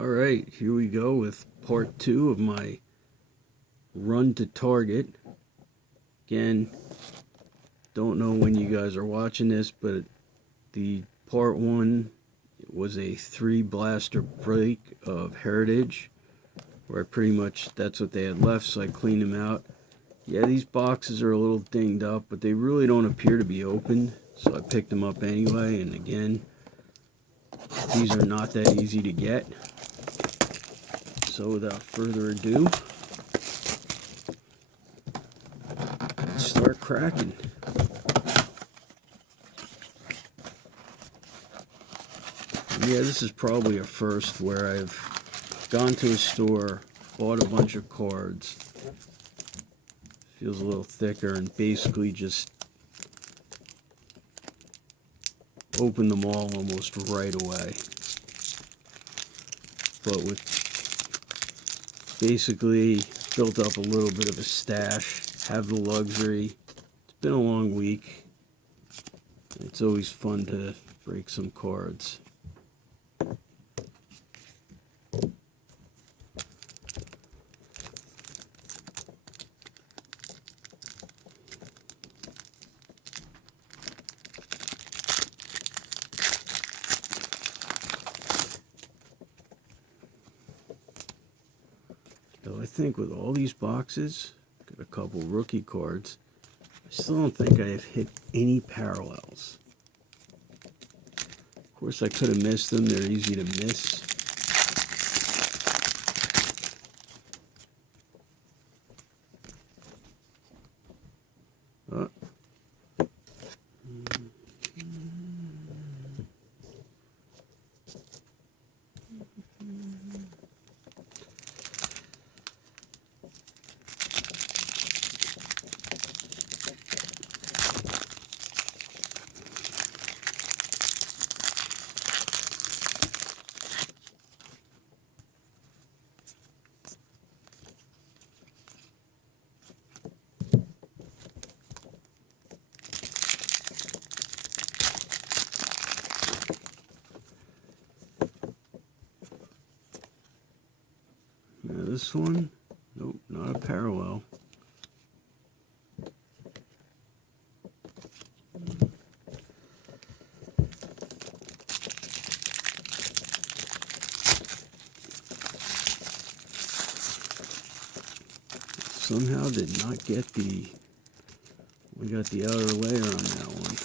Alright, here we go with part 2 of my run to Target. Again, don't know when you guys are watching this, but the part 1 was a 3 blaster break of Heritage, where that's what they had left, so I cleaned them out. Yeah, these boxes are a little dinged up, but they really don't appear to be opened, so I picked them up anyway. And again, these are not that easy to get. So without further ado, let's start cracking. Yeah, this is probably a first where I've gone to a store, bought a bunch of cards. Feels a little thicker, and basically just opened them all almost right away. But with basically built up a little bit of a stash, have the luxury. It's been a long week. It's always fun to break some cards. So I think with all these boxes, got a couple rookie cards, I still don't think I have hit any parallels. Of course, I could have missed them. They're easy to miss. Now this one, nope, not a parallel. Somehow did not get we got the outer layer on that one.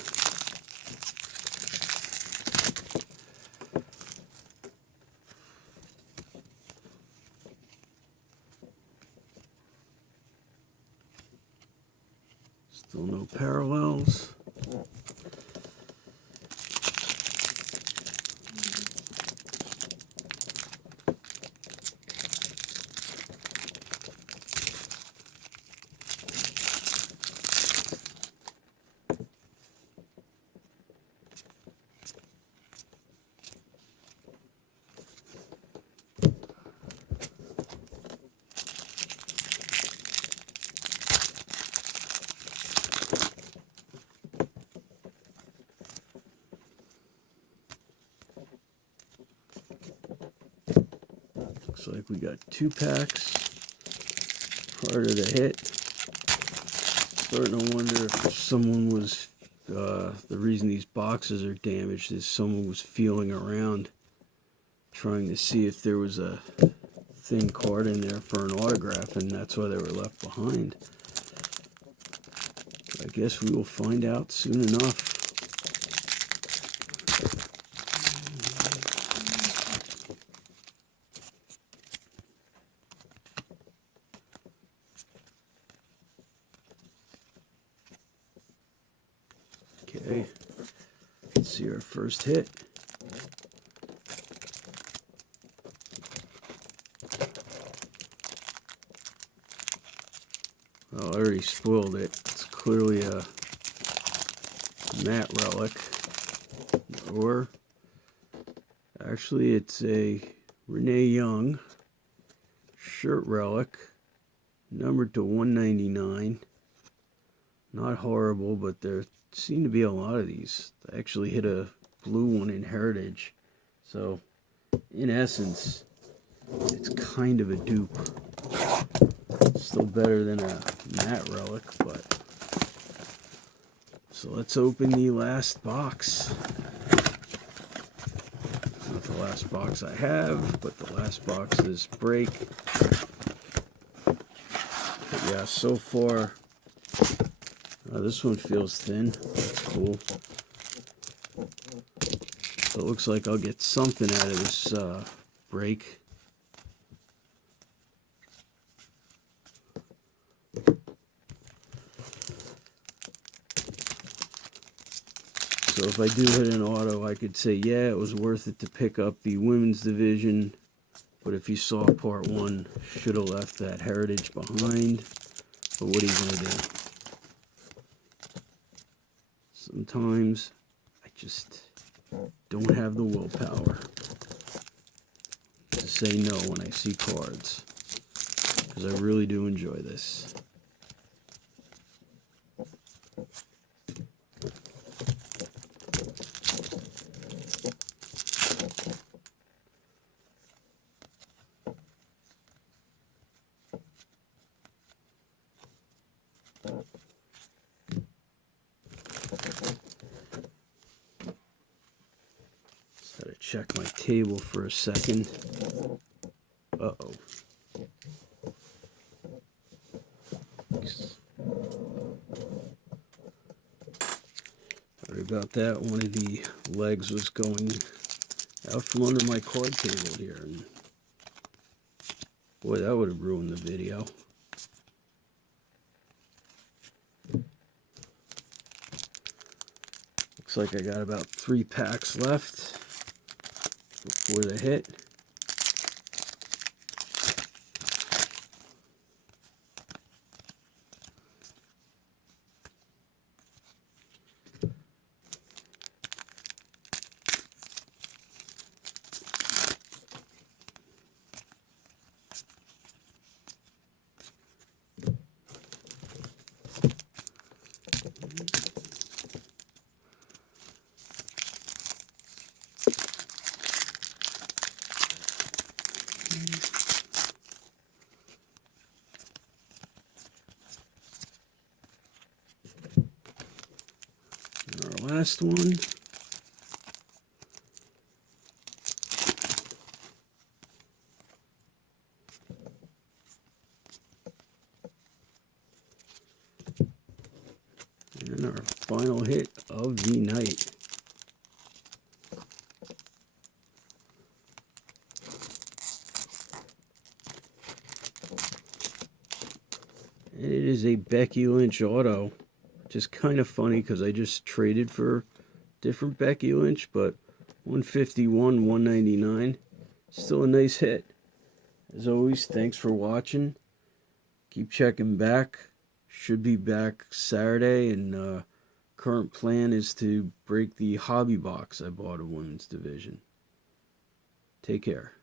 Still no parallels. Looks like we got 2 packs. Harder to hit. Starting to wonder if someone was, the reason these boxes are damaged is someone was feeling around trying to see if there was a thin card in there for an autograph, and that's why they were left behind. But I guess we will find out soon enough. Okay, let's see our first hit. Oh, I already spoiled it. It's clearly a matte relic. Or, actually, it's a Renee Young shirt relic, numbered to 199. Not horrible, but there seem to be a lot of these. I actually hit a blue one in Heritage. So, in essence, it's kind of a dupe. Still better than a matte relic, but... So let's open the last box. Not the last box I have, but the last box this break. But yeah, so far, this one feels thin. That's cool. So it looks like I'll get something out of this break. So if I do hit an auto, I could say, yeah, it was worth it to pick up the women's division. But if you saw part one, should have left that heritage behind. But what are you going to do? Sometimes I just don't have the willpower to say no when I see cards. Because I really do enjoy this. Just gotta check my table for a second. Uh-oh. Sorry about that. One of the legs was going out from under my card table here. And boy, that would have ruined the video. Looks like I got about 3 packs left before the hit. And our last one. And our final hit of the night. And it is a Becky Lynch auto. Which is kind of funny because I just traded for different Becky Lynch, but 151, 199. Still a nice hit. As always, thanks for watching. Keep checking back. Should be back Saturday, and current plan is to break the hobby box I bought of women's division. Take care.